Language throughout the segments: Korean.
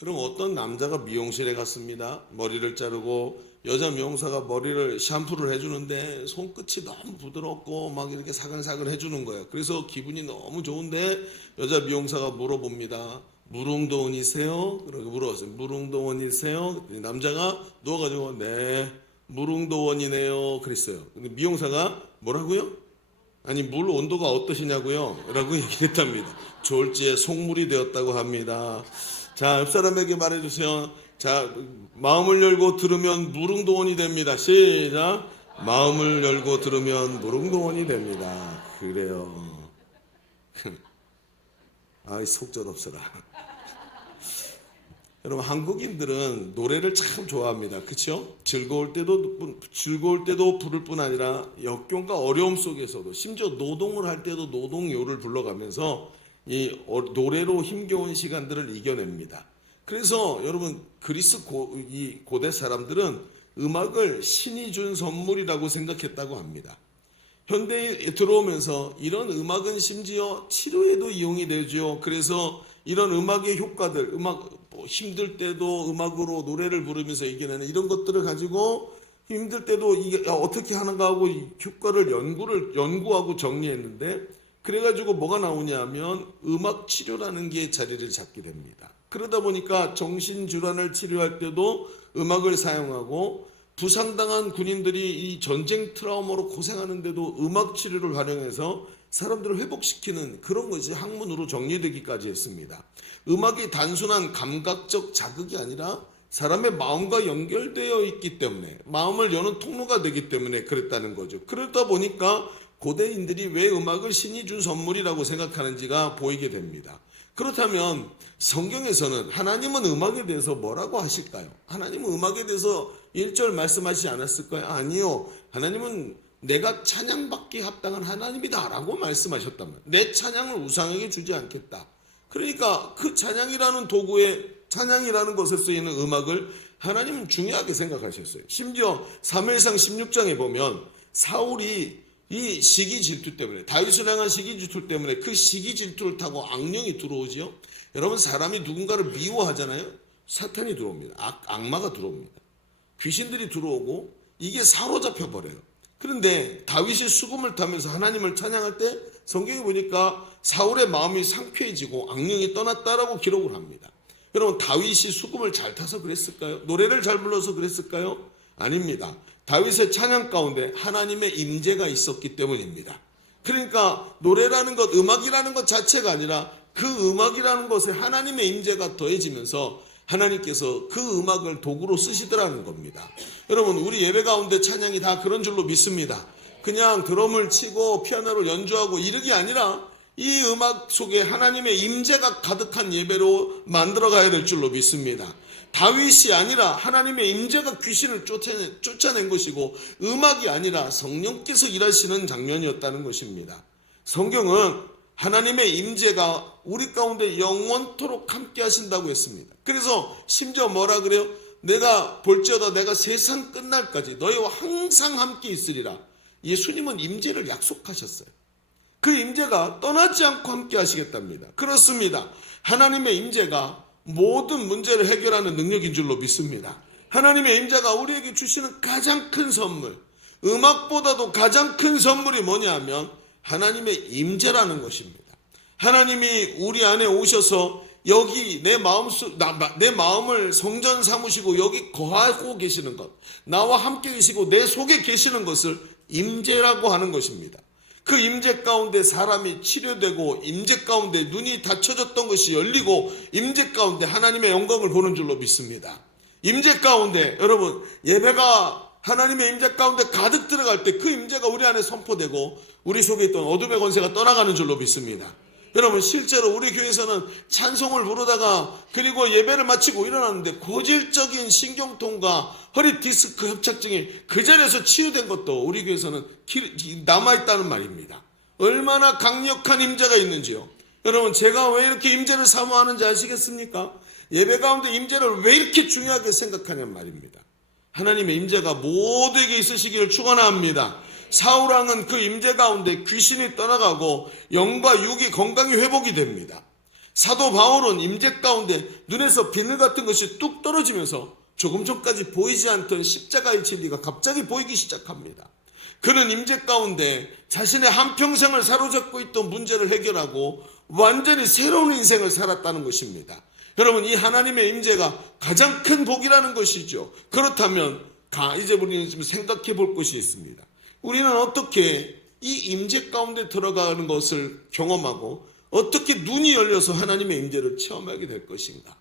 그럼 어떤 남자가 미용실에 갔습니다. 머리를 자르고 여자 미용사가 머리를 샴푸를 해주는데 손끝이 너무 부드럽고 막 이렇게 사근사근 해주는 거예요. 그래서 기분이 너무 좋은데 여자 미용사가 물어봅니다. 무릉도원이세요? 그렇게 물어봤어요. 무릉도원이세요? 남자가 누워가지고 네 무릉도원이네요. 그랬어요. 근데 미용사가 뭐라고요? 아니 물 온도가 어떠시냐고요? 라고 얘기를 했답니다. 졸지에 속물이 되었다고 합니다. 자, 옆 사람에게 말해주세요. 자, 마음을 열고 들으면 무릉도원이 됩니다. 시작. 마음을 열고 들으면 무릉도원이 됩니다. 그래요. 아이 속절없어라. 여러분 한국인들은 노래를 참 좋아합니다. 그렇죠? 즐거울 때도 부를 뿐 아니라 역경과 어려움 속에서도 심지어 노동을 할 때도 노동요를 불러가면서 이 노래로 힘겨운 시간들을 이겨냅니다. 그래서 여러분 그리스 고대 사람들은 음악을 신이 준 선물이라고 생각했다고 합니다. 현대에 들어오면서 이런 음악은 심지어 치료에도 이용이 되죠. 그래서 이런 음악의 효과들, 힘들 때도 음악으로 노래를 부르면서 이겨내는 이런 것들을 가지고 힘들 때도 이게 어떻게 하는가 하고 효과를 연구하고 정리했는데 그래가지고 뭐가 나오냐면 음악 치료라는 게 자리를 잡게 됩니다. 그러다 보니까 정신질환을 치료할 때도 음악을 사용하고 부상당한 군인들이 이 전쟁 트라우마로 고생하는데도 음악 치료를 활용해서 사람들을 회복시키는 그런 것이 학문으로 정리되기까지 했습니다. 음악이 단순한 감각적 자극이 아니라 사람의 마음과 연결되어 있기 때문에 마음을 여는 통로가 되기 때문에 그랬다는 거죠. 그러다 보니까 고대인들이 왜 음악을 신이 준 선물이라고 생각하는지가 보이게 됩니다. 그렇다면 성경에서는 하나님은 음악에 대해서 뭐라고 하실까요? 하나님은 음악에 대해서 1절 말씀하시지 않았을까요? 아니요. 하나님은 내가 찬양받기에 합당한 하나님이다 라고 말씀하셨다면 내 찬양을 우상에게 주지 않겠다. 그러니까 그 찬양이라는 도구에 찬양이라는 것에 쓰이는 음악을 하나님은 중요하게 생각하셨어요. 심지어 사무엘상 16장에 보면 사울이 이 시기 질투 때문에 다윗을 향한 시기 질투 때문에 그 시기 질투를 타고 악령이 들어오지요. 여러분 사람이 누군가를 미워하잖아요. 사탄이 들어옵니다. 악마가 들어옵니다. 귀신들이 들어오고 이게 사로잡혀 버려요. 그런데 다윗이 수금을 타면서 하나님을 찬양할 때 성경에 보니까 사울의 마음이 상쾌해지고 악령이 떠났다라고 기록을 합니다. 여러분 다윗이 수금을 잘 타서 그랬을까요? 노래를 잘 불러서 그랬을까요? 아닙니다. 다윗의 찬양 가운데 하나님의 임재가 있었기 때문입니다. 그러니까 노래라는 것, 음악이라는 것 자체가 아니라 그 음악이라는 것에 하나님의 임재가 더해지면서 하나님께서 그 음악을 도구로 쓰시더라는 겁니다. 여러분 우리 예배 가운데 찬양이 다 그런 줄로 믿습니다. 그냥 드럼을 치고 피아노를 연주하고 이러기 아니라 이 음악 속에 하나님의 임재가 가득한 예배로 만들어가야 될 줄로 믿습니다. 다윗이 아니라 하나님의 임재가 귀신을 쫓아낸 것이고 음악이 아니라 성령께서 일하시는 장면이었다는 것입니다. 성경은 하나님의 임재가 우리 가운데 영원토록 함께 하신다고 했습니다. 그래서 심지어 뭐라 그래요? 내가 볼지어다 내가 세상 끝날까지 너희와 항상 함께 있으리라. 예수님은 임재를 약속하셨어요. 그 임재가 떠나지 않고 함께 하시겠답니다. 그렇습니다. 하나님의 임재가 모든 문제를 해결하는 능력인 줄로 믿습니다. 하나님의 임재가 우리에게 주시는 가장 큰 선물, 음악보다도 가장 큰 선물이 뭐냐면 하나님의 임재라는 것입니다. 하나님이 우리 안에 오셔서 여기 내 마음을 성전 삼으시고 여기 거하고 계시는 것, 나와 함께 계시고 내 속에 계시는 것을 임재라고 하는 것입니다. 그 임재 가운데 사람이 치료되고 임재 가운데 눈이 닫혀졌던 것이 열리고 임재 가운데 하나님의 영광을 보는 줄로 믿습니다. 임재 가운데 여러분 예배가 하나님의 임재 가운데 가득 들어갈 때 그 임재가 우리 안에 선포되고 우리 속에 있던 어둠의 권세가 떠나가는 줄로 믿습니다. 여러분 실제로 우리 교회에서는 찬송을 부르다가 그리고 예배를 마치고 일어났는데 고질적인 신경통과 허리 디스크 협착증이 그 자리에서 치유된 것도 우리 교회에서는 남아있다는 말입니다. 얼마나 강력한 임재가 있는지요. 여러분 제가 왜 이렇게 임재를 사모하는지 아시겠습니까? 예배 가운데 임재를 왜 이렇게 중요하게 생각하냐는 말입니다. 하나님의 임재가 모두에게 있으시기를 축원합니다. 사울왕은 그 임재 가운데 귀신이 떠나가고 영과 육이 건강히 회복이 됩니다. 사도 바울은 임재 가운데 눈에서 비늘 같은 것이 뚝 떨어지면서 조금 전까지 보이지 않던 십자가의 진리가 갑자기 보이기 시작합니다. 그는 임재 가운데 자신의 한평생을 사로잡고 있던 문제를 해결하고 완전히 새로운 인생을 살았다는 것입니다. 여러분, 이 하나님의 임재가 가장 큰 복이라는 것이죠. 그렇다면 이제 우리는 좀 생각해 볼 것이 있습니다. 우리는 어떻게 이 임재 가운데 들어가는 것을 경험하고 어떻게 눈이 열려서 하나님의 임재를 체험하게 될 것인가?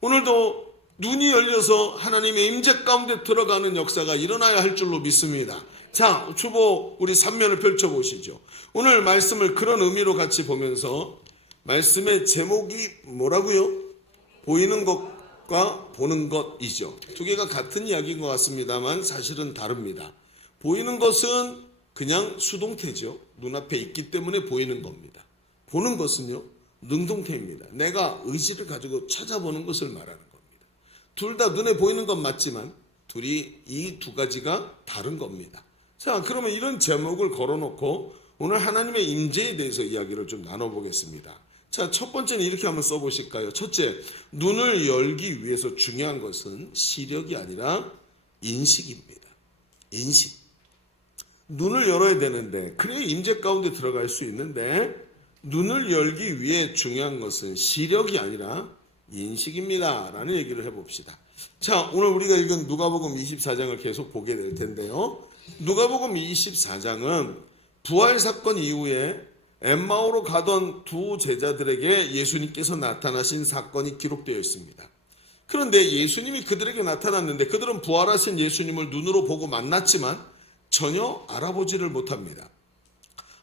오늘도 눈이 열려서 하나님의 임재 가운데 들어가는 역사가 일어나야 할 줄로 믿습니다. 자, 주보 우리 3면을 펼쳐보시죠. 오늘 말씀을 그런 의미로 같이 보면서 말씀의 제목이 뭐라고요? 보이는 것과 보는 것이죠. 두 개가 같은 이야기인 것 같습니다만 사실은 다릅니다. 보이는 것은 그냥 수동태죠. 눈앞에 있기 때문에 보이는 겁니다. 보는 것은요, 능동태입니다. 내가 의지를 가지고 찾아보는 것을 말하는 겁니다. 둘 다 눈에 보이는 건 맞지만 둘이 이 두 가지가 다른 겁니다. 자, 그러면 이런 제목을 걸어놓고 오늘 하나님의 임재에 대해서 이야기를 좀 나눠보겠습니다. 자, 첫 번째는 이렇게 한번 써보실까요? 첫째, 눈을 열기 위해서 중요한 것은 시력이 아니라 인식입니다. 인식. 눈을 열어야 되는데 그래야 임재 가운데 들어갈 수 있는데 눈을 열기 위해 중요한 것은 시력이 아니라 인식입니다 라는 얘기를 해봅시다. 자, 오늘 우리가 읽은 누가복음 24장을 계속 보게 될 텐데요, 누가복음 24장은 부활 사건 이후에 엠마오로 가던 두 제자들에게 예수님께서 나타나신 사건이 기록되어 있습니다. 그런데 예수님이 그들에게 나타났는데 그들은 부활하신 예수님을 눈으로 보고 만났지만 전혀 알아보지를 못합니다.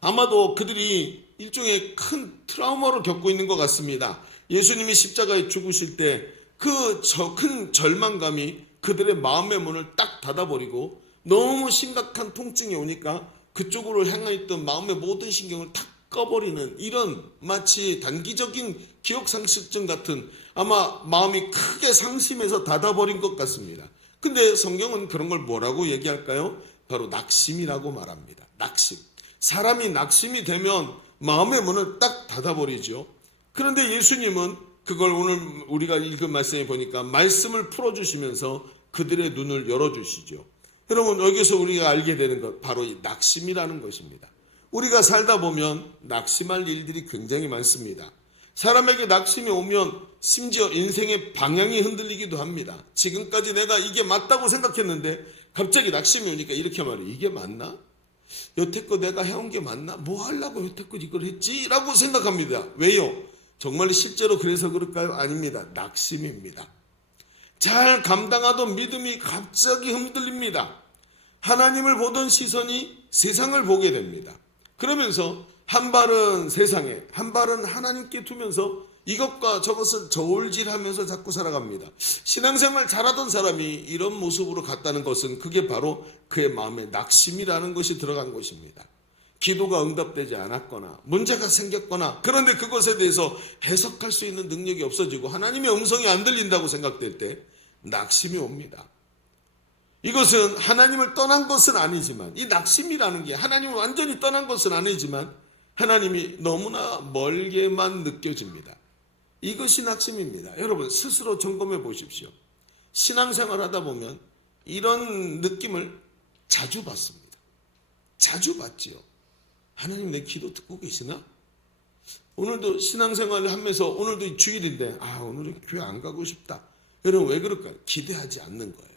아마도 그들이 일종의 큰 트라우마를 겪고 있는 것 같습니다. 예수님이 십자가에 죽으실 때 그 큰 절망감이 그들의 마음의 문을 딱 닫아버리고 너무 심각한 통증이 오니까 그쪽으로 향해있던 마음의 모든 신경을 탁 꺼버리는 이런 마치 단기적인 기억상실증 같은 아마 마음이 크게 상심해서 닫아버린 것 같습니다. 근데 성경은 그런 걸 뭐라고 얘기할까요? 바로 낙심이라고 말합니다. 낙심. 사람이 낙심이 되면 마음의 문을 딱 닫아버리죠. 그런데 예수님은 그걸 오늘 우리가 읽은 말씀에 보니까 말씀을 풀어주시면서 그들의 눈을 열어주시죠. 여러분, 여기서 우리가 알게 되는 것 바로 이 낙심이라는 것입니다. 우리가 살다 보면 낙심할 일들이 굉장히 많습니다. 사람에게 낙심이 오면 심지어 인생의 방향이 흔들리기도 합니다. 지금까지 내가 이게 맞다고 생각했는데 갑자기 낙심이 오니까 이렇게 말해요. 이게 맞나? 여태껏 내가 해온 게 맞나? 뭐 하려고 여태껏 이걸 했지? 라고 생각합니다. 왜요? 정말 실제로 그래서 그럴까요? 아닙니다. 낙심입니다. 잘 감당하던 믿음이 갑자기 흔들립니다. 하나님을 보던 시선이 세상을 보게 됩니다. 그러면서 한 발은 세상에, 한 발은 하나님께 두면서 이것과 저것을 저울질하면서 자꾸 살아갑니다. 신앙생활 잘하던 사람이 이런 모습으로 갔다는 것은 그게 바로 그의 마음에 낙심이라는 것이 들어간 것입니다. 기도가 응답되지 않았거나 문제가 생겼거나 그런데 그것에 대해서 해석할 수 있는 능력이 없어지고 하나님의 음성이 안 들린다고 생각될 때 낙심이 옵니다. 이것은 하나님을 떠난 것은 아니지만, 이 낙심이라는 게 하나님을 완전히 떠난 것은 아니지만 하나님이 너무나 멀게만 느껴집니다. 이것이 낙심입니다. 여러분, 스스로 점검해 보십시오. 신앙생활 하다 보면 이런 느낌을 자주 받습니다. 자주 받지요. 하나님, 내 기도 듣고 계시나? 오늘도 신앙생활을 하면서 오늘도 주일인데 오늘은 교회 안 가고 싶다. 여러분, 왜 그럴까요? 기대하지 않는 거예요.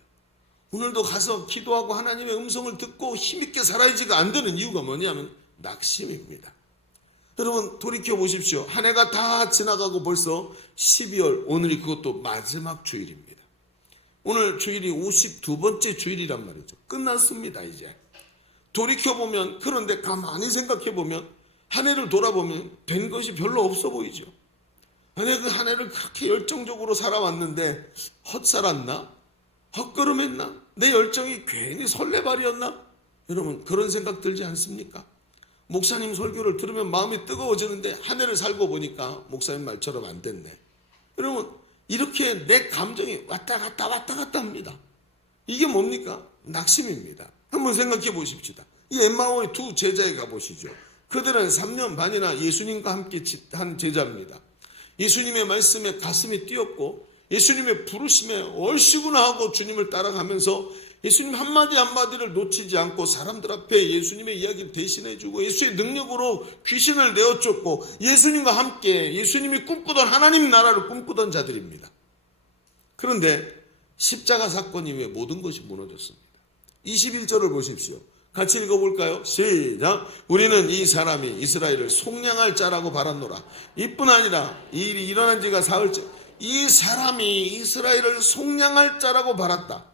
오늘도 가서 기도하고 하나님의 음성을 듣고 힘있게 살아야지가 안 되는 이유가 뭐냐면 낙심입니다. 여러분, 돌이켜 보십시오. 한 해가 다 지나가고 벌써 12월, 오늘이 그것도 마지막 주일입니다. 오늘 주일이 52번째 주일이란 말이죠. 끝났습니다. 이제 돌이켜보면, 그런데 가만히 생각해보면 한 해를 돌아보면 된 것이 별로 없어 보이죠. 만약에 그 한 해를 그렇게 열정적으로 살아왔는데 헛살았나? 헛걸음했나? 내 열정이 괜히 설레발이었나? 여러분, 그런 생각 들지 않습니까? 목사님 설교를 들으면 마음이 뜨거워지는데 한 해를 살고 보니까 목사님 말처럼 안 됐네. 여러분, 이렇게 내 감정이 왔다 갔다 합니다. 이게 뭡니까? 낙심입니다. 한번 생각해 보십시다. 이 엠마오의 두 제자에 가보시죠. 그들은 3년 반이나 예수님과 함께 한 제자입니다. 예수님의 말씀에 가슴이 뛰었고 예수님의 부르심에 얼씨구나 하고 주님을 따라가면서 예수님 한마디 한마디를 놓치지 않고 사람들 앞에 예수님의 이야기를 대신해주고 예수의 능력으로 귀신을 내어쫓고 예수님과 함께 예수님이 꿈꾸던 하나님 나라를 꿈꾸던 자들입니다. 그런데 십자가 사건 이후에 모든 것이 무너졌습니다. 21절을 보십시오. 같이 읽어볼까요? 시작. 우리는 이 사람이 이스라엘을 속량할 자라고 바랐노라. 이뿐 아니라 이 일이 일어난 지가 사흘째. 이 사람이 이스라엘을 속량할 자라고 바랐다.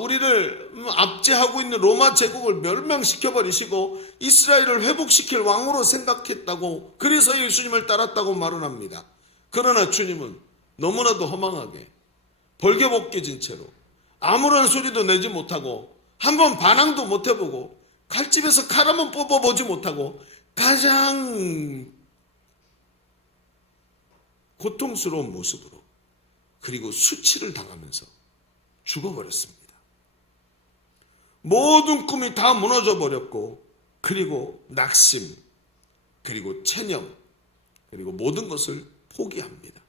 우리를 압제하고 있는 로마 제국을 멸망시켜 버리시고 이스라엘을 회복시킬 왕으로 생각했다고, 그래서 예수님을 따랐다고 말은 합니다. 그러나 주님은 너무나도 허망하게 벌개벗겨진 채로 아무런 소리도 내지 못하고 한번 반항도 못 해보고 칼집에서 칼 한번 뽑아보지 못하고 가장 고통스러운 모습으로 그리고 수치를 당하면서 죽어버렸습니다. 모든 꿈이 다 무너져 버렸고 그리고 낙심 그리고 체념 그리고 모든 것을 포기합니다.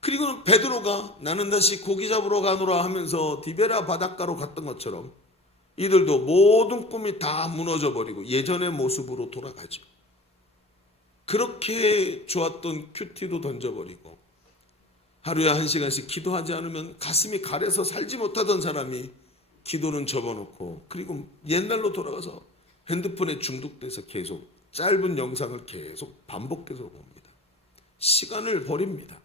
그리고 베드로가 나는 다시 고기 잡으러 가노라 하면서 디베라 바닷가로 갔던 것처럼 이들도 모든 꿈이 다 무너져 버리고 예전의 모습으로 돌아가죠. 그렇게 좋았던 큐티도 던져버리고 하루에 1시간씩 기도하지 않으면 가슴이 가래서 살지 못하던 사람이 기도는 접어놓고 그리고 옛날로 돌아가서 핸드폰에 중독돼서 계속 짧은 영상을 계속 반복해서 봅니다. 시간을 버립니다.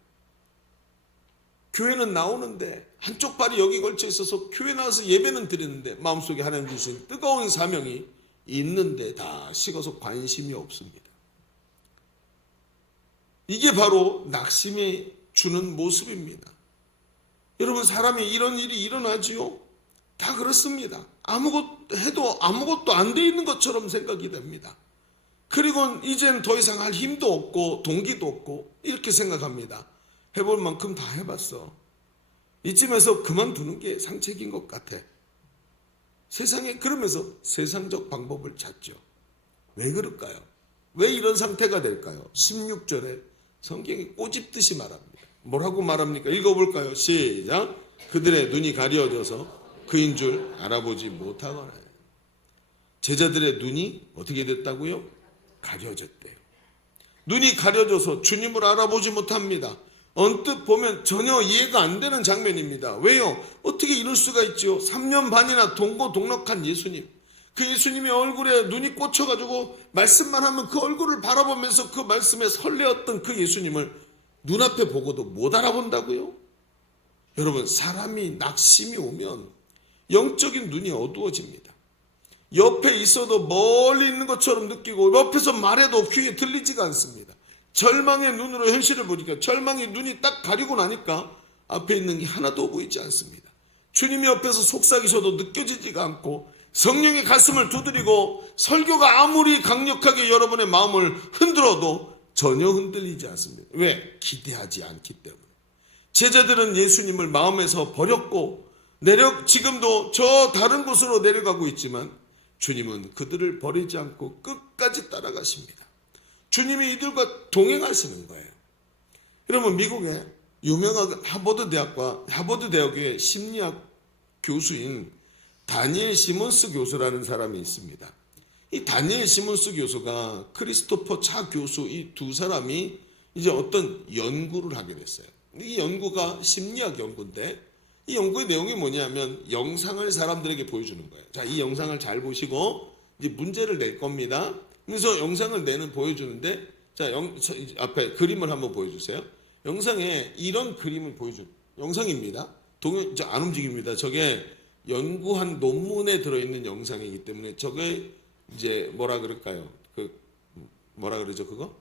교회는 나오는데 한쪽 발이 여기 걸쳐 있어서 교회 나와서 예배는 드리는데 마음속에 하나님 주신 뜨거운 사명이 있는데 다 식어서 관심이 없습니다. 이게 바로 낙심이 주는 모습입니다. 여러분, 사람이 이런 일이 일어나지요? 다 그렇습니다. 아무것도 해도 아무것도 안 돼 있는 것처럼 생각이 됩니다. 그리고 이젠 더 이상 할 힘도 없고 동기도 없고 이렇게 생각합니다. 해볼 만큼 다 해봤어. 이쯤에서 그만두는 게 상책인 것 같아. 세상에 그러면서 세상적 방법을 찾죠. 왜 그럴까요? 왜 이런 상태가 될까요? 16절에 성경이 꼬집듯이 말합니다. 뭐라고 말합니까? 읽어볼까요? 시작. 그들의 눈이 가려져서 그인 줄 알아보지 못하거나. 제자들의 눈이 어떻게 됐다고요? 가려졌대요. 눈이 가려져서 주님을 알아보지 못합니다. 언뜻 보면 전혀 이해가 안 되는 장면입니다. 왜요? 어떻게 이럴 수가 있죠? 3년 반이나 동고동락한 예수님, 그 예수님의 얼굴에 눈이 꽂혀가지고 말씀만 하면 그 얼굴을 바라보면서 그 말씀에 설레었던 그 예수님을 눈앞에 보고도 못 알아본다고요? 여러분, 사람이 낙심이 오면 영적인 눈이 어두워집니다. 옆에 있어도 멀리 있는 것처럼 느끼고 옆에서 말해도 귀에 들리지가 않습니다. 절망의 눈으로 현실을 보니까 절망의 눈이 딱 가리고 나니까 앞에 있는 게 하나도 보이지 않습니다. 주님이 옆에서 속삭이셔도 느껴지지가 않고 성령의 가슴을 두드리고 설교가 아무리 강력하게 여러분의 마음을 흔들어도 전혀 흔들리지 않습니다. 왜? 기대하지 않기 때문에. 제자들은 예수님을 마음에서 버렸고 지금도 저 다른 곳으로 내려가고 있지만 주님은 그들을 버리지 않고 끝까지 따라가십니다. 주님이 이들과 동행하시는 거예요. 여러분, 미국에 유명한 하버드 대학의 심리학 교수인 다니엘 시몬스 교수라는 사람이 있습니다. 이 다니엘 시몬스 교수가 크리스토퍼 차 교수 이 두 사람이 이제 어떤 연구를 하게 됐어요. 이 연구가 심리학 연구인데 이 연구의 내용이 뭐냐면 영상을 사람들에게 보여주는 거예요. 자, 이 영상을 잘 보시고 이제 문제를 낼 겁니다. 그래서 영상을 보여주는데, 자, 앞에 그림을 한번 보여주세요. 영상에 이런 그림을 보여준 영상입니다. 안 움직입니다. 저게 연구한 논문에 들어있는 영상이기 때문에 저게 이제 뭐라 그럴까요? 뭐라 그러죠, 그거?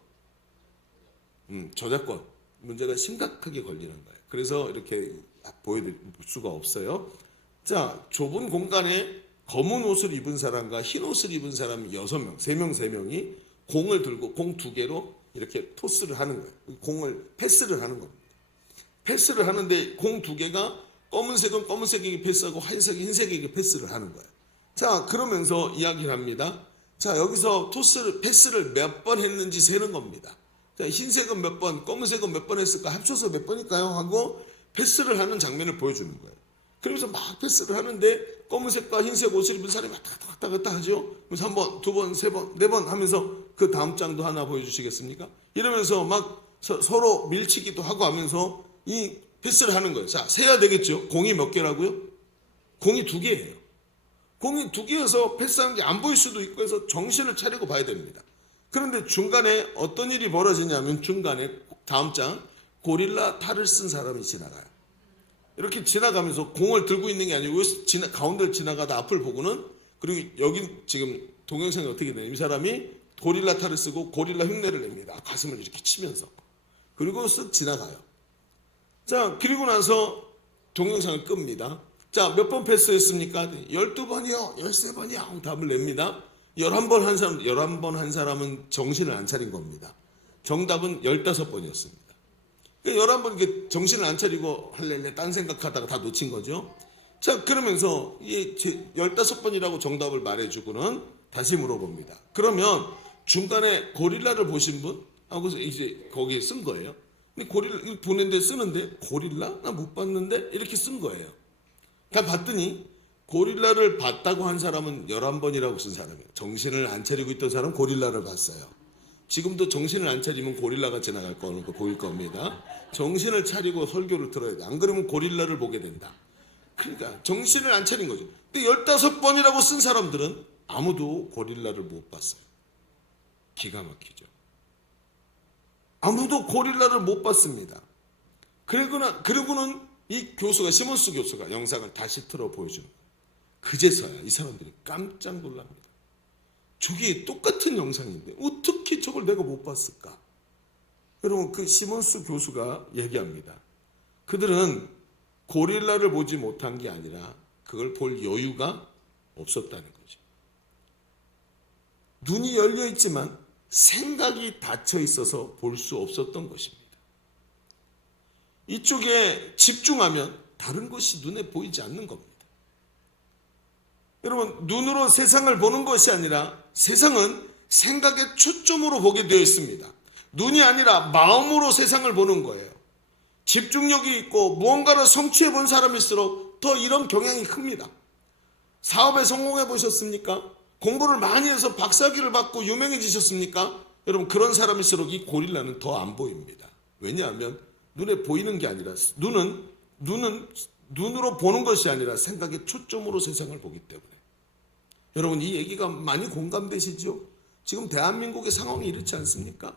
저작권 문제가 심각하게 걸리는 거예요. 그래서 이렇게 보여드릴 수가 없어요. 자, 좁은 공간에 검은 옷을 입은 사람과 흰 옷을 입은 사람이 6명, 3명이 공을 들고 공 2개로 이렇게 토스를 하는 거예요. 공을 패스를 하는 겁니다. 패스를 하는데 공 2개가 검은색은 검은색에게 패스하고 흰색은 흰색에게 패스를 하는 거예요. 자, 그러면서 이야기를 합니다. 자, 여기서 패스를 몇 번 했는지 세는 겁니다. 자, 흰색은 몇 번, 검은색은 몇 번 했을까? 합쳐서 몇 번일까요? 하고 패스를 하는 장면을 보여주는 거예요. 그러면서 막 패스를 하는데 검은색과 흰색 옷을 입은 사람이 왔다 갔다 하죠. 그래서 한 번, 두 번, 세 번, 네 번 하면서 그 다음 장도 하나 보여주시겠습니까? 이러면서 막 서로 밀치기도 하고 하면서 이 패스를 하는 거예요. 자, 세야 되겠죠. 공이 몇 개라고요? 공이 2개예요. 공이 2개여서 패스하는 게 안 보일 수도 있고 해서 정신을 차리고 봐야 됩니다. 그런데 중간에 어떤 일이 벌어지냐면 중간에 다음 장 고릴라 탈을 쓴 사람이 지나가요. 이렇게 지나가면서 공을 들고 있는 게 아니고 가운데를 지나가다 앞을 보고는, 그리고 여기 지금 동영상이 어떻게 되냐면 이 사람이 고릴라 탈을 쓰고 고릴라 흉내를 냅니다. 가슴을 이렇게 치면서. 그리고 쓱 지나가요. 자, 그리고 나서 동영상을 끕니다. 자, 몇 번 패스했습니까? 12번이요, 13번이요. 답을 냅니다. 11번 한 사람은 정신을 안 차린 겁니다. 정답은 15번이었습니다. 11번 이렇게 정신을 안 차리고 할래 딴 생각하다가 다 놓친 거죠. 자, 그러면서 15번이라고 정답을 말해주고는 다시 물어봅니다. 그러면 중간에 고릴라를 보신 분? 하고서 이제 거기에 쓴 거예요. 근데 고릴라 보는데 쓰는데 고릴라? 나 못 봤는데? 이렇게 쓴 거예요. 다 봤더니 고릴라를 봤다고 한 사람은 11번이라고 쓴 사람이에요. 정신을 안 차리고 있던 사람은 고릴라를 봤어요. 지금도 정신을 안 차리면 고릴라가 지나갈 거는 보일 겁니다. 정신을 차리고 설교를 들어야 돼. 안 그러면 고릴라를 보게 된다. 그러니까 정신을 안 차린 거죠. 근데 15번이라고 쓴 사람들은 아무도 고릴라를 못 봤어요. 기가 막히죠. 아무도 고릴라를 못 봤습니다. 그리고는 이 교수가, 시몬스 교수가 영상을 다시 틀어 보여주는 거예요. 그제서야 이 사람들이 깜짝 놀랍니다. 저게 똑같은 영상인데 어떻게 저걸 내가 못 봤을까? 여러분, 그 시몬스 교수가 얘기합니다. 그들은 고릴라를 보지 못한 게 아니라 그걸 볼 여유가 없었다는 거죠. 눈이 열려 있지만 생각이 닫혀 있어서 볼 수 없었던 것입니다. 이쪽에 집중하면 다른 것이 눈에 보이지 않는 겁니다. 여러분, 눈으로 세상을 보는 것이 아니라 세상은 생각의 초점으로 보게 되어 있습니다. 눈이 아니라 마음으로 세상을 보는 거예요. 집중력이 있고 무언가를 성취해 본 사람일수록 더 이런 경향이 큽니다. 사업에 성공해 보셨습니까? 공부를 많이 해서 박사학위를 받고 유명해지셨습니까? 여러분, 그런 사람일수록 이 고릴라는 더 안 보입니다. 왜냐하면 눈에 보이는 게 아니라 눈은 눈으로 보는 것이 아니라 생각의 초점으로 세상을 보기 때문에. 여러분, 이 얘기가 많이 공감되시죠? 지금 대한민국의 상황이 이렇지 않습니까?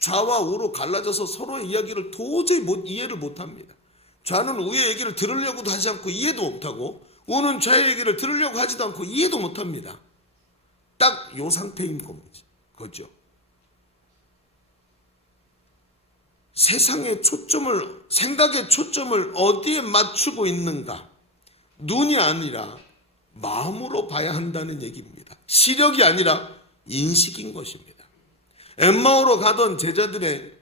좌와 우로 갈라져서 서로의 이야기를 도저히 이해를 못합니다. 좌는 우의 얘기를 들으려고도 하지 않고 이해도 못하고, 우는 좌의 얘기를 들으려고 하지도 않고 이해도 못합니다. 딱 요 상태인 거죠. 세상의 초점을, 생각의 초점을 어디에 맞추고 있는가? 눈이 아니라 마음으로 봐야 한다는 얘기입니다. 시력이 아니라 인식인 것입니다. 엠마오로 가던 제자들은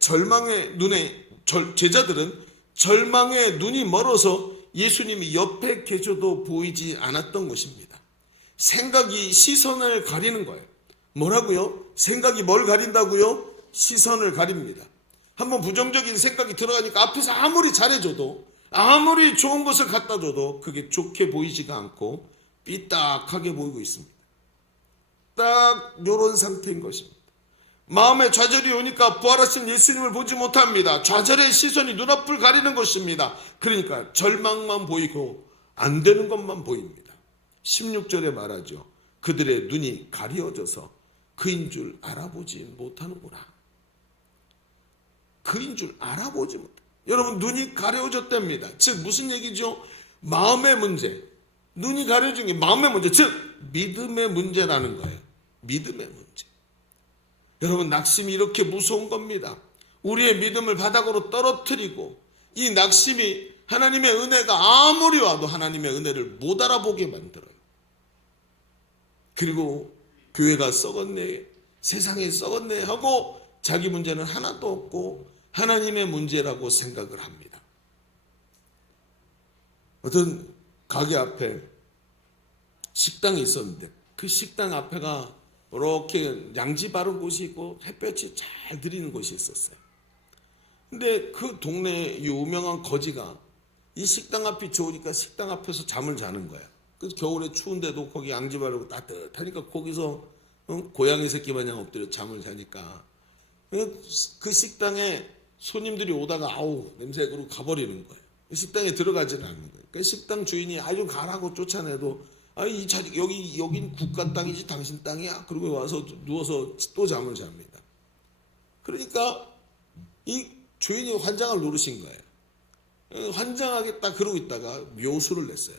절망의 눈이 멀어서 예수님이 옆에 계셔도 보이지 않았던 것입니다. 생각이 시선을 가리는 거예요. 뭐라고요? 생각이 뭘 가린다고요? 시선을 가립니다. 한번 부정적인 생각이 들어가니까 앞에서 아무리 잘해줘도, 아무리 좋은 것을 갖다 줘도 그게 좋게 보이지가 않고 삐딱하게 보이고 있습니다. 딱 이런 상태인 것입니다. 마음에 좌절이 오니까 부활하신 예수님을 보지 못합니다. 좌절의 시선이 눈앞을 가리는 것입니다. 그러니까 절망만 보이고 안 되는 것만 보입니다. 16절에 말하죠. 그들의 눈이 가려져서 그인 줄 알아보지 못하는구나. 그인 줄 알아보지 못해. 여러분, 눈이 가려졌답니다. 즉 무슨 얘기죠? 마음의 문제. 눈이 가려진 게 마음의 문제, 즉 믿음의 문제라는 거예요. 믿음의 문제. 여러분, 낙심이 이렇게 무서운 겁니다. 우리의 믿음을 바닥으로 떨어뜨리고, 이 낙심이 하나님의 은혜가 아무리 와도 하나님의 은혜를 못 알아보게 만들어요. 그리고 교회가 썩었네, 세상이 썩었네 하고 자기 문제는 하나도 없고 하나님의 문제라고 생각을 합니다. 어떤 가게 앞에 식당이 있었는데 그 식당 앞에가 이렇게 양지 바른 곳이 있고 햇볕이 잘 들이는 곳이 있었어요. 근데 그 동네에 유명한 거지가 이 식당 앞이 좋으니까 식당 앞에서 잠을 자는 거야. 그래서 겨울에 추운데도 거기 양지 바르고 따뜻하니까 거기서 고양이 새끼 마냥 엎드려 잠을 자니까 그 식당에 손님들이 오다가 아우 냄새 그러고 가버리는 거예요. 식당에 들어가지는 않는 거예요. 그러니까 식당 주인이 아주 가라고 쫓아내도 이 자식 여긴 국가 땅이지 당신 땅이야. 그리고 와서 누워서 또 잠을 잡니다. 그러니까 이 주인이 환장을 노리신 거예요. 환장하겠다 그러고 있다가 묘수를 냈어요.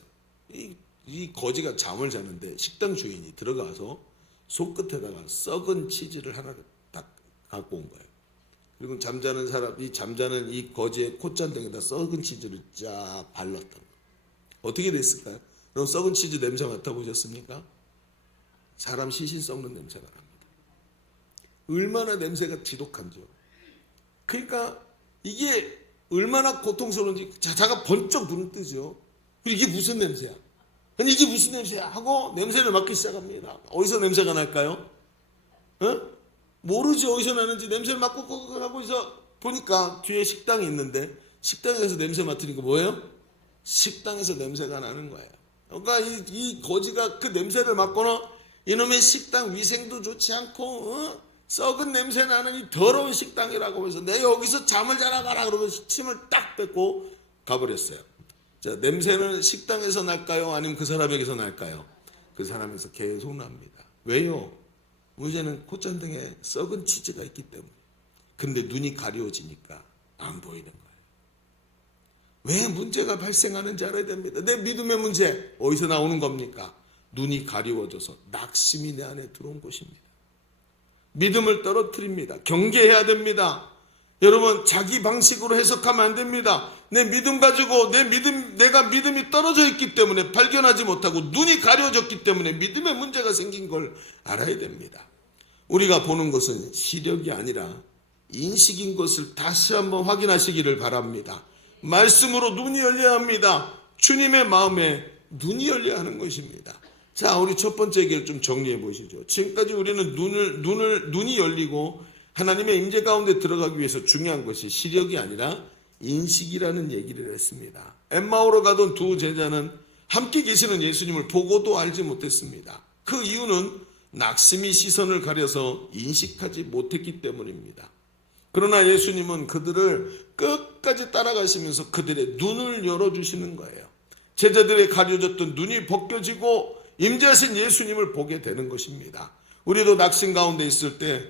이 거지가 잠을 자는데 식당 주인이 들어가서 손끝에다가 썩은 치즈를 하나 딱 갖고 온 거예요. 그리고 잠자는 이 거지의 콧잔등에다 썩은 치즈를 쫙 발랐던 거예요. 어떻게 됐을까요? 그럼 썩은 치즈 냄새 맡아보셨습니까? 사람 시신 썩는 냄새가 납니다. 얼마나 냄새가 지독한지요. 그러니까 이게 얼마나 고통스러운지 자가 번쩍 눈을 뜨죠. 그리고 이게 무슨 냄새야? 아니 이게 무슨 냄새야? 하고 냄새를 맡기 시작합니다. 어디서 냄새가 날까요? 모르죠. 어디서 나는지. 냄새를 맡고 하고 있어 보니까 뒤에 식당이 있는데 식당에 가서 냄새 맡으니까 뭐예요? 식당에서 냄새가 나는 거예요. 그러니까 이 거지가 그 냄새를 맡고는 이놈의 식당 위생도 좋지 않고 썩은 냄새 나는 이 더러운 식당이라고 해서 내 여기서 잠을 자라 가라 그러면서 침을 딱 뱉고 가버렸어요. 자, 냄새는 식당에서 날까요? 아니면 그 사람에게서 날까요? 그 사람에서 계속 납니다. 왜요? 문제는 콧잔등에 썩은 치즈가 있기 때문에. 근데 눈이 가려워지니까 안 보이는 거예요. 왜 문제가 발생하는지 알아야 됩니다. 내 믿음의 문제 어디서 나오는 겁니까? 눈이 가려워져서 낙심이 내 안에 들어온 것입니다. 믿음을 떨어뜨립니다. 경계해야 됩니다. 여러분 자기 방식으로 해석하면 안 됩니다. 내 믿음 가지고 내가 믿음이 떨어져 있기 때문에 발견하지 못하고 눈이 가려워졌기 때문에 믿음의 문제가 생긴 걸 알아야 됩니다. 우리가 보는 것은 시력이 아니라 인식인 것을 다시 한번 확인하시기를 바랍니다. 말씀으로 눈이 열려야 합니다. 주님의 마음에 눈이 열려야 하는 것입니다. 자, 우리 첫 번째 얘기를 좀 정리해 보시죠. 지금까지 우리는 눈이 열리고 하나님의 임재 가운데 들어가기 위해서 중요한 것이 시력이 아니라 인식이라는 얘기를 했습니다. 엠마오로 가던 두 제자는 함께 계시는 예수님을 보고도 알지 못했습니다. 그 이유는 낙심이 시선을 가려서 인식하지 못했기 때문입니다. 그러나 예수님은 그들을 끝까지 따라가시면서 그들의 눈을 열어주시는 거예요. 제자들의 가려졌던 눈이 벗겨지고 임재하신 예수님을 보게 되는 것입니다. 우리도 낙심 가운데 있을 때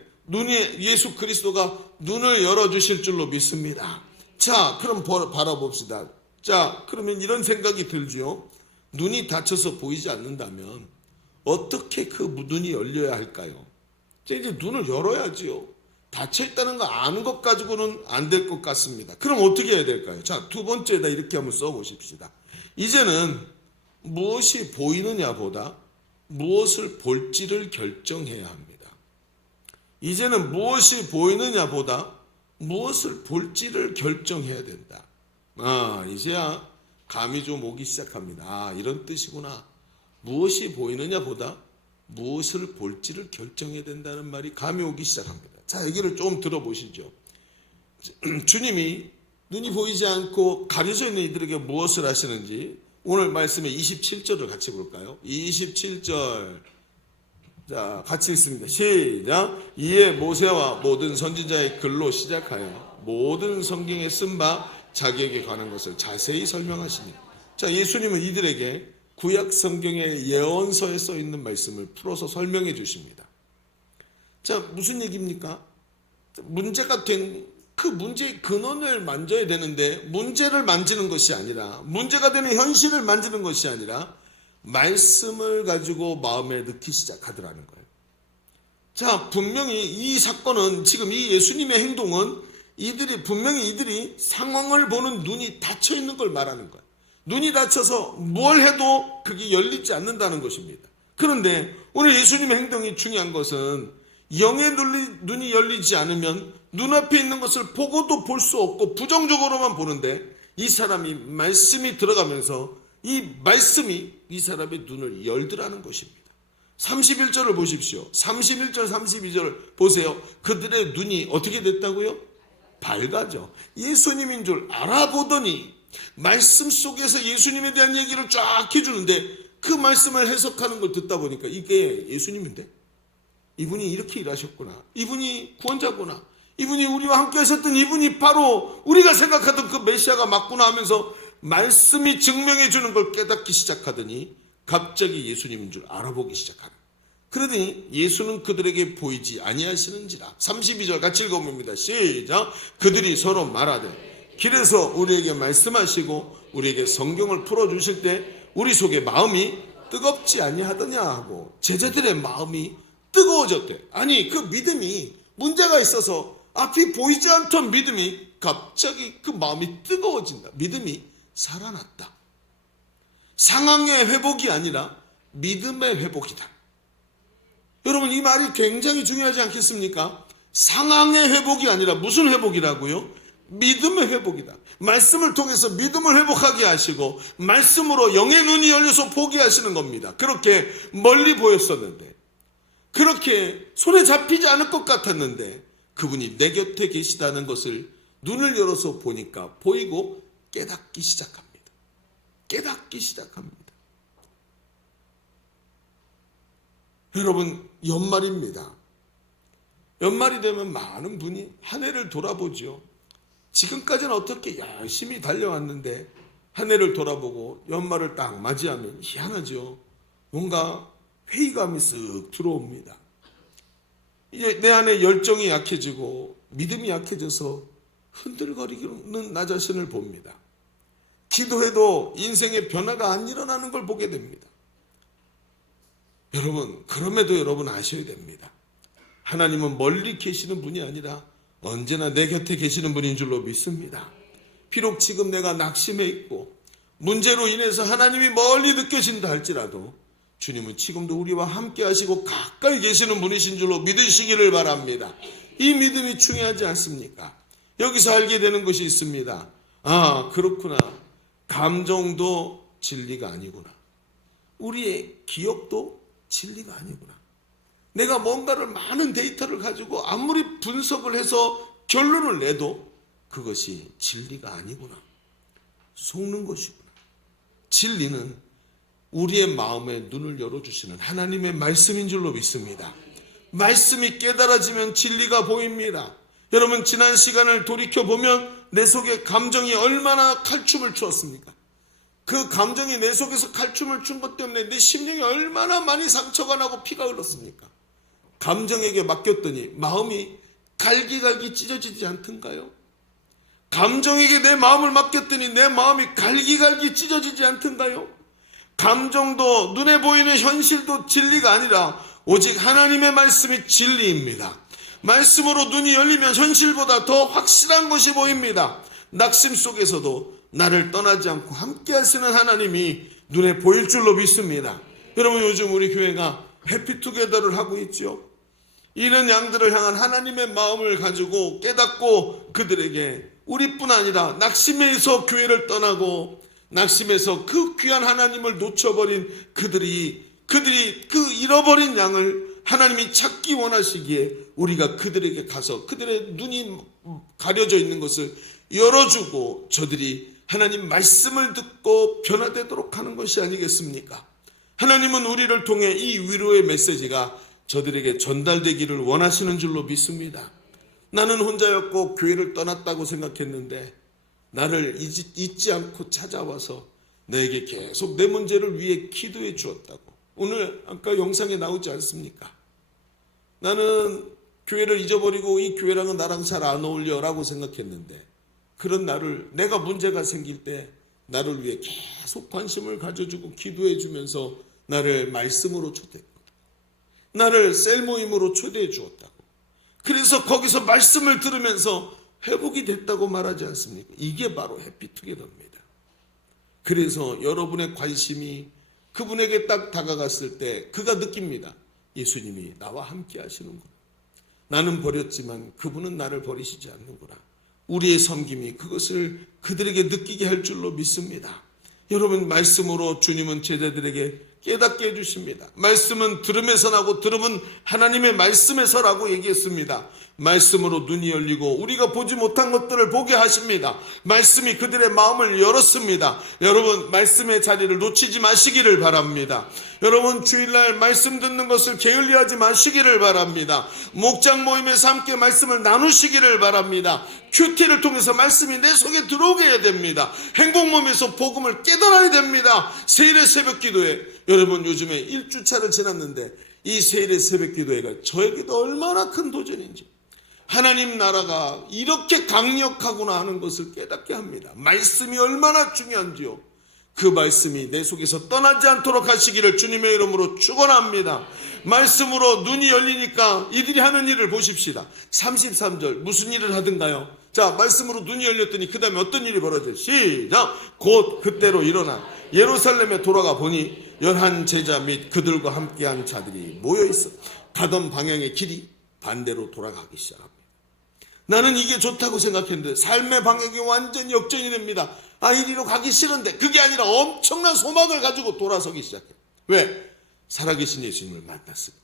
예수 그리스도가 눈을 열어주실 줄로 믿습니다. 자, 그럼 바라봅시다. 자, 그러면 이런 생각이 들지요. 눈이 닫혀서 보이지 않는다면 어떻게 그 눈이 열려야 할까요? 이제 눈을 열어야지요. 닫혀있다는 거 아는 것 가지고는 안 될 것 같습니다. 그럼 어떻게 해야 될까요? 자, 두 번째에다 이렇게 한번 써보십시다. 이제는 무엇이 보이느냐보다 무엇을 볼지를 결정해야 합니다. 이제는 무엇이 보이느냐보다 무엇을 볼지를 결정해야 된다. 이제야 감이 좀 오기 시작합니다. 이런 뜻이구나. 무엇이 보이느냐보다 무엇을 볼지를 결정해야 된다는 말이 감이 오기 시작합니다. 자, 얘기를 좀 들어보시죠. 주님이 눈이 보이지 않고 가려져 있는 이들에게 무엇을 하시는지 오늘 말씀의 27절을 같이 볼까요? 27절. 자, 같이 읽습니다. 시작. 이에 모세와 모든 선지자의 글로 시작하여 모든 성경에 쓴 바 자기에게 관한 것을 자세히 설명하시니. 자, 예수님은 이들에게 구약 성경의 예언서에 써 있는 말씀을 풀어서 설명해 주십니다. 자, 무슨 얘기입니까? 문제가 된 그 문제의 근원을 만져야 되는데 문제를 만지는 것이 아니라 문제가 되는 현실을 만지는 것이 아니라 말씀을 가지고 마음에 넣기 시작하더라는 거예요. 자, 분명히 이 사건은 지금 이 예수님의 행동은 분명히 이들이 상황을 보는 눈이 닫혀 있는 걸 말하는 거예요. 눈이 닫혀서 뭘 해도 그게 열리지 않는다는 것입니다. 그런데 오늘 예수님의 행동이 중요한 것은 영의 눈이 열리지 않으면 눈앞에 있는 것을 보고도 볼 수 없고 부정적으로만 보는데 이 사람이 말씀이 들어가면서 이 말씀이 이 사람의 눈을 열더라는 것입니다. 31절을 보십시오. 31절 32절 보세요. 그들의 눈이 어떻게 됐다고요? 밝아져. 예수님인 줄 알아보더니 말씀 속에서 예수님에 대한 얘기를 쫙 해주는데 그 말씀을 해석하는 걸 듣다 보니까 이게 예수님인데, 이분이 이렇게 일하셨구나, 이분이 구원자구나, 이분이 우리와 함께 하셨던 이분이 바로 우리가 생각하던 그 메시아가 맞구나 하면서 말씀이 증명해 주는 걸 깨닫기 시작하더니 갑자기 예수님인 줄 알아보기 시작하는. 그러더니 예수는 그들에게 보이지 아니하시는지라. 32절 같이 읽어봅니다. 시작. 그들이 서로 말하되 길에서 우리에게 말씀하시고 우리에게 성경을 풀어주실 때 우리 속에 마음이 뜨겁지 아니하더냐 하고, 제자들의 마음이 뜨거워졌대. 아니, 그 믿음이 문제가 있어서 앞이 보이지 않던 믿음이 갑자기 그 마음이 뜨거워진다. 믿음이 살아났다. 상황의 회복이 아니라 믿음의 회복이다. 여러분, 이 말이 굉장히 중요하지 않겠습니까? 상황의 회복이 아니라 무슨 회복이라고요? 믿음의 회복이다. 말씀을 통해서 믿음을 회복하게 하시고 말씀으로 영의 눈이 열려서 보게 하시는 겁니다. 그렇게 멀리 보였었는데, 그렇게 손에 잡히지 않을 것 같았는데 그분이 내 곁에 계시다는 것을 눈을 열어서 보니까 보이고 깨닫기 시작합니다. 깨닫기 시작합니다. 여러분, 연말입니다. 연말이 되면 많은 분이 한 해를 돌아보죠. 지금까지는 어떻게 열심히 달려왔는데 한 해를 돌아보고 연말을 딱 맞이하면 희한하죠. 뭔가 회의감이 쓱 들어옵니다. 이제 내 안에 열정이 약해지고 믿음이 약해져서 흔들거리는 나 자신을 봅니다. 기도해도 인생의 변화가 안 일어나는 걸 보게 됩니다. 여러분, 그럼에도 여러분 아셔야 됩니다. 하나님은 멀리 계시는 분이 아니라 언제나 내 곁에 계시는 분인 줄로 믿습니다. 비록 지금 내가 낙심해 있고 문제로 인해서 하나님이 멀리 느껴진다 할지라도 주님은 지금도 우리와 함께 하시고 가까이 계시는 분이신 줄로 믿으시기를 바랍니다. 이 믿음이 중요하지 않습니까? 여기서 알게 되는 것이 있습니다. 아, 그렇구나. 감정도 진리가 아니구나. 우리의 기억도 진리가 아니구나. 내가 뭔가를 많은 데이터를 가지고 아무리 분석을 해서 결론을 내도 그것이 진리가 아니구나. 속는 것이구나. 진리는 우리의 마음에 눈을 열어주시는 하나님의 말씀인 줄로 믿습니다. 말씀이 깨달아지면 진리가 보입니다. 여러분, 지난 시간을 돌이켜보면 내 속에 감정이 얼마나 칼춤을 추었습니까? 그 감정이 내 속에서 칼춤을 춘 것 때문에 내 심령이 얼마나 많이 상처가 나고 피가 흘렀습니까? 감정에게 맡겼더니 마음이 갈기갈기 찢어지지 않던가요? 감정에게 내 마음을 맡겼더니 내 마음이 갈기갈기 찢어지지 않던가요? 감정도 눈에 보이는 현실도 진리가 아니라 오직 하나님의 말씀이 진리입니다. 말씀으로 눈이 열리면 현실보다 더 확실한 것이 보입니다. 낙심 속에서도 나를 떠나지 않고 함께 하시는 하나님이 눈에 보일 줄로 믿습니다. 여러분, 요즘 우리 교회가 해피투게더를 하고 있죠. 이런 양들을 향한 하나님의 마음을 가지고 깨닫고 그들에게 우리뿐 아니라 낙심에서 교회를 떠나고 낙심에서 그 귀한 하나님을 놓쳐버린 그들이 그 잃어버린 양을 하나님이 찾기 원하시기에 우리가 그들에게 가서 그들의 눈이 가려져 있는 것을 열어주고 저들이 하나님 말씀을 듣고 변화되도록 하는 것이 아니겠습니까? 하나님은 우리를 통해 이 위로의 메시지가 저들에게 전달되기를 원하시는 줄로 믿습니다. 나는 혼자였고 교회를 떠났다고 생각했는데 나를 잊지 않고 찾아와서 나에게 계속 내 문제를 위해 기도해 주었다고. 오늘 아까 영상에 나오지 않습니까? 나는 교회를 잊어버리고 이 교회랑은 나랑 잘 안 어울려라고 생각했는데 그런 나를, 내가 문제가 생길 때 나를 위해 계속 관심을 가져주고 기도해 주면서 나를 말씀으로 초대했고 나를 셀 모임으로 초대해 주었다고. 그래서 거기서 말씀을 들으면서 회복이 됐다고 말하지 않습니까? 이게 바로 해피투게더입니다. 그래서 여러분의 관심이 그분에게 딱 다가갔을 때 그가 느낍니다. 예수님이 나와 함께 하시는구나. 나는 버렸지만 그분은 나를 버리시지 않는구나. 우리의 섬김이 그것을 그들에게 느끼게 할 줄로 믿습니다. 여러분, 말씀으로 주님은 제자들에게 깨닫게 해주십니다. 말씀은 들음에서 나고 들음은 하나님의 말씀에서라고 얘기했습니다. 말씀으로 눈이 열리고 우리가 보지 못한 것들을 보게 하십니다. 말씀이 그들의 마음을 열었습니다. 여러분, 말씀의 자리를 놓치지 마시기를 바랍니다. 여러분, 주일날 말씀 듣는 것을 게을리하지 마시기를 바랍니다. 목장 모임에서 함께 말씀을 나누시기를 바랍니다. 큐티를 통해서 말씀이 내 속에 들어오게 해야 됩니다. 행복모임에서 복음을 깨달아야 됩니다. 세일의 새벽 기도회, 여러분 요즘에 1주차를 지났는데 이 세일의 새벽 기도회가 저에게도 얼마나 큰 도전인지, 하나님 나라가 이렇게 강력하구나 하는 것을 깨닫게 합니다. 말씀이 얼마나 중요한지요. 그 말씀이 내 속에서 떠나지 않도록 하시기를 주님의 이름으로 축원합니다. 말씀으로 눈이 열리니까 이들이 하는 일을 보십시다. 33절 무슨 일을 하든가요? 자, 말씀으로 눈이 열렸더니 그 다음에 어떤 일이 벌어져요? 시작! 곧 그때로 일어나 예루살렘에 돌아가 보니 11 제자 및 그들과 함께한 자들이 모여있어 가던 방향의 길이 반대로 돌아가기 시작합니다. 나는 이게 좋다고 생각했는데 삶의 방향이 완전히 역전이 됩니다. 이리로 가기 싫은데 그게 아니라 엄청난 소망을 가지고 돌아서기 시작해요. 왜? 살아계신 예수님을 만났습니다.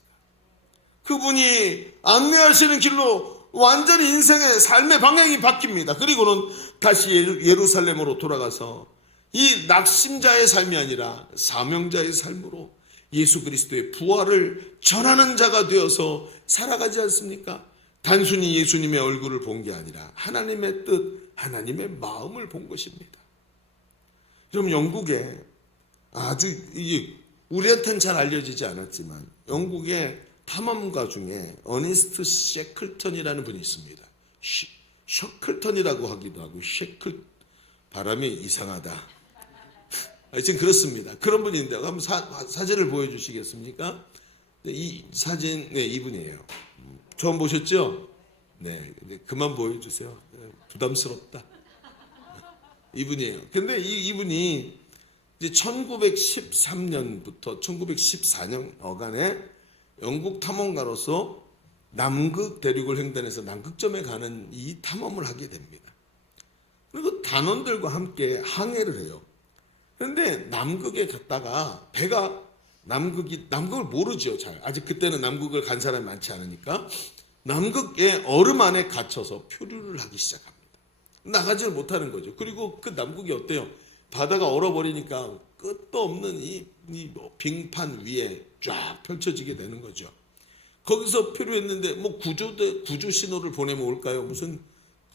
그분이 안내하시는 길로 완전히 인생의 삶의 방향이 바뀝니다. 그리고는 다시 예루살렘으로 돌아가서 이 낙심자의 삶이 아니라 사명자의 삶으로 예수 그리스도의 부활을 전하는 자가 되어서 살아가지 않습니까? 단순히 예수님의 얼굴을 본 게 아니라 하나님의 뜻, 하나님의 마음을 본 것입니다. 그럼 영국에 아주 우리한테는 잘 알려지지 않았지만 영국의 탐험가 중에 어니스트 셰클턴이라는 분이 있습니다. 셔클턴이라고 하기도 하고 셰클 발음이 이상하다. 하여튼 그렇습니다. 그런 분이 있는데 한번 사진을 보여주시겠습니까? 이 사진, 네, 이분이에요. 처음 보셨죠? 네, 그만 보여주세요. 부담스럽다. 이분이에요. 근데 이분이 이제 1913년부터 1914년 어간에 영국 탐험가로서 남극 대륙을 횡단해서 남극점에 가는 이 탐험을 하게 됩니다. 그리고 단원들과 함께 항해를 해요. 그런데 남극에 갔다가 배가 남극을 모르죠, 잘. 아직 그때는 남극을 간 사람이 많지 않으니까 남극의 얼음 안에 갇혀서 표류를 하기 시작합니다. 나가지를 못하는 거죠. 그리고 그 남극이 어때요? 바다가 얼어버리니까 끝도 없는 이 빙판 위에 쫙 펼쳐지게 되는 거죠. 거기서 표류했는데 뭐 구조 신호를 보내면 올까요? 무슨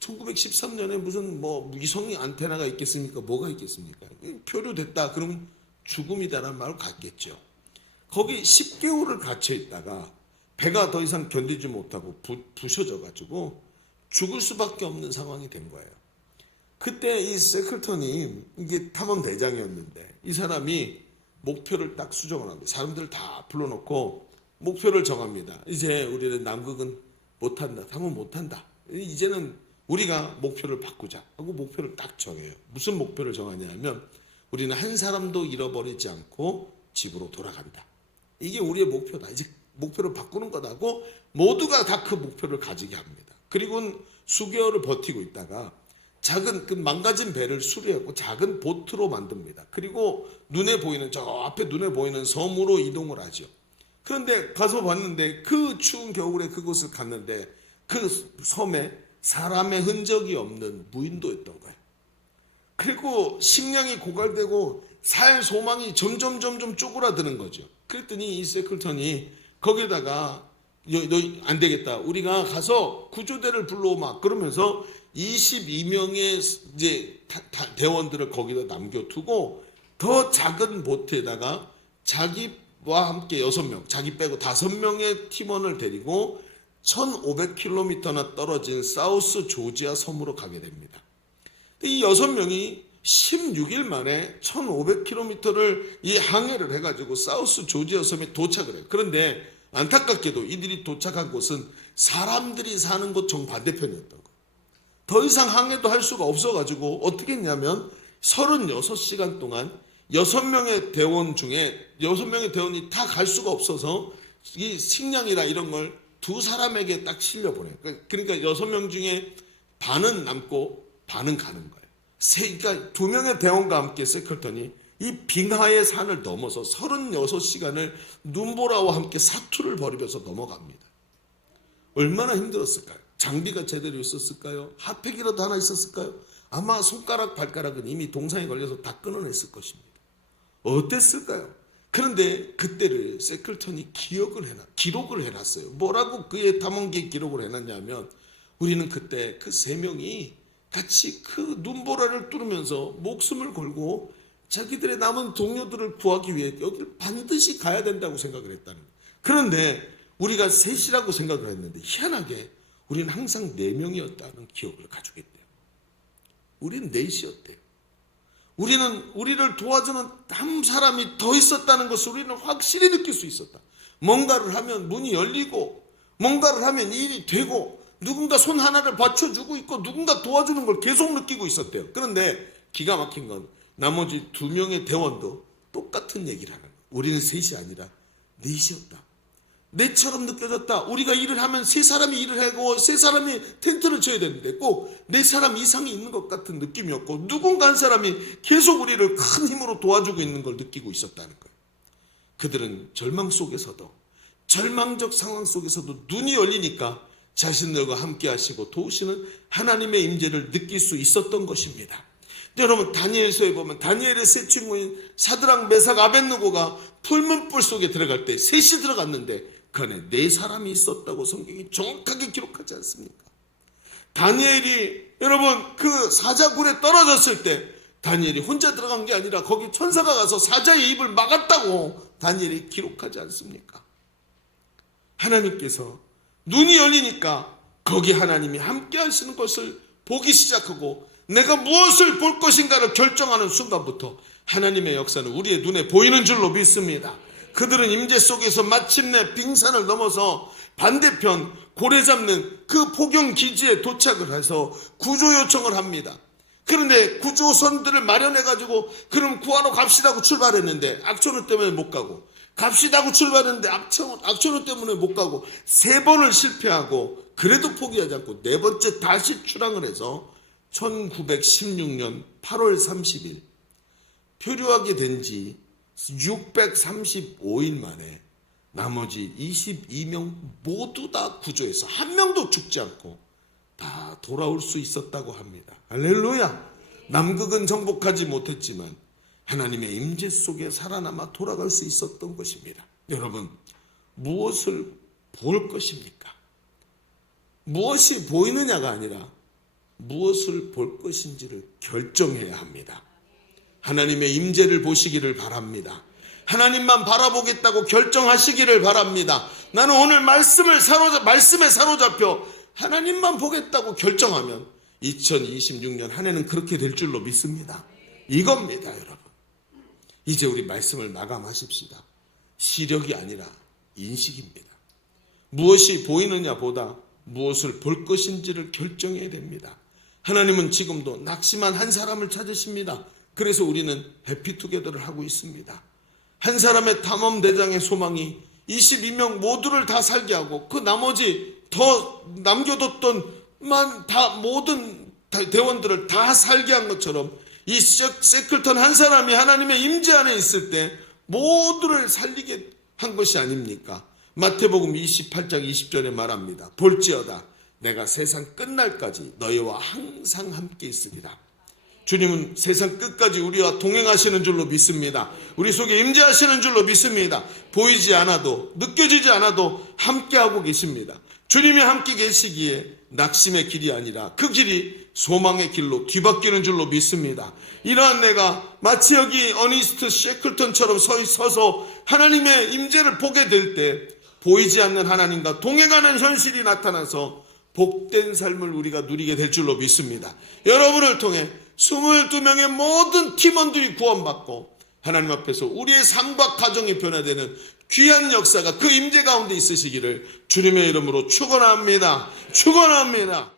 1913년에 무슨 위성이 안테나가 있겠습니까? 뭐가 있겠습니까? 표류됐다 그러면 죽음이다라는 말을 갖겠죠. 거기 10개월을 갇혀 있다가 배가 더 이상 견디지 못하고 부셔져 가지고 죽을 수밖에 없는 상황이 된 거예요. 그때 이 세클턴이 이게 탐험 대장이었는데 이 사람이 목표를 딱 수정을 합니다. 사람들 다 불러놓고 목표를 정합니다. 이제 우리는 남극은 못한다. 탐험 못한다. 이제는 우리가 목표를 바꾸자 하고 목표를 딱 정해요. 무슨 목표를 정하냐면 우리는 한 사람도 잃어버리지 않고 집으로 돌아간다. 이게 우리의 목표다. 이제 목표를 바꾸는 거다고 모두가 다 그 목표를 가지게 합니다. 그리고 수개월을 버티고 있다가 작은 그 망가진 배를 수리하고 작은 보트로 만듭니다. 그리고 저 앞에 눈에 보이는 섬으로 이동을 하죠. 그런데 가서 봤는데 그 추운 겨울에 그곳을 갔는데 그 섬에 사람의 흔적이 없는 무인도였던 거예요. 그리고 식량이 고갈되고 살 소망이 점점 쪼그라드는 거죠. 그랬더니 이 세클턴이 거기다가 너 안 되겠다. 우리가 가서 구조대를 불러오마. 그러면서 22명의 이제 대원들을 거기다 남겨두고 더 작은 보트에다가 자기와 함께 6명, 자기 빼고 5명의 팀원을 데리고 1500km나 떨어진 사우스 조지아 섬으로 가게 됩니다. 이 6명이 16일 만에 1500km를 이 항해를 해가지고 사우스 조지아 섬에 도착을 해요. 그런데 안타깝게도 이들이 도착한 곳은 사람들이 사는 곳 정반대편이었던 거예요. 더 이상 항해도 할 수가 없어가지고 어떻게 했냐면 36시간 동안 6명의 대원 중에 6명의 대원이 다 갈 수가 없어서 이 식량이나 이런 걸 2사람에게 딱 실려보내요. 그러니까 6명 중에 반은 남고 반은 가는 거예요. 그러니까 2명의 대원과 함께 세클턴이 이 빙하의 산을 넘어서 36시간을 눈보라와 함께 사투를 벌이면서 넘어갑니다. 얼마나 힘들었을까요? 장비가 제대로 있었을까요? 핫팩이라도 하나 있었을까요? 아마 손가락 발가락은 이미 동상에 걸려서 다 끊어냈을 것입니다. 어땠을까요? 그런데 그때를 세클턴이 기록을 해놨어요. 뭐라고 그의 탐험기에 기록을 해놨냐면, 우리는 그때 그 3명이 같이 그 눈보라를 뚫으면서 목숨을 걸고 자기들의 남은 동료들을 구하기 위해 여기를 반드시 가야 된다고 생각을 했다는 거예요. 그런데 우리가 셋이라고 생각을 했는데 희한하게 우리는 항상 4명이었다는 기억을 가지고 있대요. 우리는 4이었대요. 우리는 우리를 도와주는 한 사람이 더 있었다는 것을 우리는 확실히 느낄 수 있었다. 뭔가를 하면 문이 열리고, 뭔가를 하면 일이 되고, 누군가 손 하나를 받쳐주고 있고, 누군가 도와주는 걸 계속 느끼고 있었대요. 그런데 기가 막힌 건 나머지 2명의 대원도 똑같은 얘기를 하는 거예요. 우리는 3이 아니라 4이었다. 내처럼 느껴졌다. 우리가 일을 하면 3사람이 일을 하고 3사람이 텐트를 쳐야 되는데 꼭 4사람 이상이 있는 것 같은 느낌이었고, 누군가 한 사람이 계속 우리를 큰 힘으로 도와주고 있는 걸 느끼고 있었다는 거예요. 그들은 절망 속에서도, 절망적 상황 속에서도 눈이 열리니까 자신들과 함께 하시고 도우시는 하나님의 임재를 느낄 수 있었던 것입니다. 여러분, 다니엘서에 보면 다니엘의 세 친구인 사드락, 메삭, 아벳느고가 풀문불 속에 들어갈 때 3이 들어갔는데 그 안에 4사람이 있었다고 성경이 정확하게 기록하지 않습니까? 다니엘이 여러분 그 사자굴에 떨어졌을 때 다니엘이 혼자 들어간 게 아니라 거기 천사가 가서 사자의 입을 막았다고 다니엘이 기록하지 않습니까? 하나님께서 눈이 열리니까 거기 하나님이 함께 하시는 것을 보기 시작하고, 내가 무엇을 볼 것인가를 결정하는 순간부터 하나님의 역사는 우리의 눈에 보이는 줄로 믿습니다. 그들은 임재 속에서 마침내 빙산을 넘어서 반대편 고래 잡는 그 포경 기지에 도착을 해서 구조 요청을 합니다. 그런데 구조선들을 마련해가지고 그럼 구하러 갑시다고 출발했는데 악천후 때문에 못 가고, 갑시다고 출발했는데 악천후 때문에 못 가고 3번을 실패하고, 그래도 포기하지 않고 4번째 다시 출항을 해서 1916년 8월 30일 표류하게 된 지 635일 만에 나머지 22명 모두 다 구조해서 한 명도 죽지 않고 다 돌아올 수 있었다고 합니다. 할렐루야! 남극은 정복하지 못했지만 하나님의 임재 속에 살아남아 돌아갈 수 있었던 것입니다. 여러분, 무엇을 볼 것입니까? 무엇이 보이느냐가 아니라 무엇을 볼 것인지를 결정해야 합니다. 하나님의 임재를 보시기를 바랍니다. 하나님만 바라보겠다고 결정하시기를 바랍니다. 나는 오늘 말씀에 사로잡혀 하나님만 보겠다고 결정하면 2026년 한 해는 그렇게 될 줄로 믿습니다. 이겁니다, 여러분. 이제 우리 말씀을 마감하십시다. 시력이 아니라 인식입니다. 무엇이 보이느냐 보다 무엇을 볼 것인지를 결정해야 됩니다. 하나님은 지금도 낙심한 한 사람을 찾으십니다. 그래서 우리는 해피투게더를 하고 있습니다. 한 사람의 탐험대장의 소망이 22명 모두를 다 살게 하고 그 나머지 더 남겨뒀던 모든 대원들을 다 살게 한 것처럼 이 세클턴 한 사람이 하나님의 임재 안에 있을 때 모두를 살리게 한 것이 아닙니까? 마태복음 28장 20절에 말합니다. 볼지어다 내가 세상 끝날까지 너희와 항상 함께 있으리라. 주님은 세상 끝까지 우리와 동행하시는 줄로 믿습니다. 우리 속에 임재하시는 줄로 믿습니다. 보이지 않아도 느껴지지 않아도 함께하고 계십니다. 주님이 함께 계시기에 낙심의 길이 아니라 그 길이 소망의 길로 뒤바뀌는 줄로 믿습니다. 이러한 내가 마치 여기 어니스트 셰클턴처럼 서서 하나님의 임재를 보게 될 때 보이지 않는 하나님과 동행하는 현실이 나타나서 복된 삶을 우리가 누리게 될 줄로 믿습니다. 여러분을 통해 22명의 모든 팀원들이 구원받고 하나님 앞에서 우리의 삶과 가정이 변화되는 귀한 역사가 그 임재 가운데 있으시기를 주님의 이름으로 축원합니다. 축원합니다.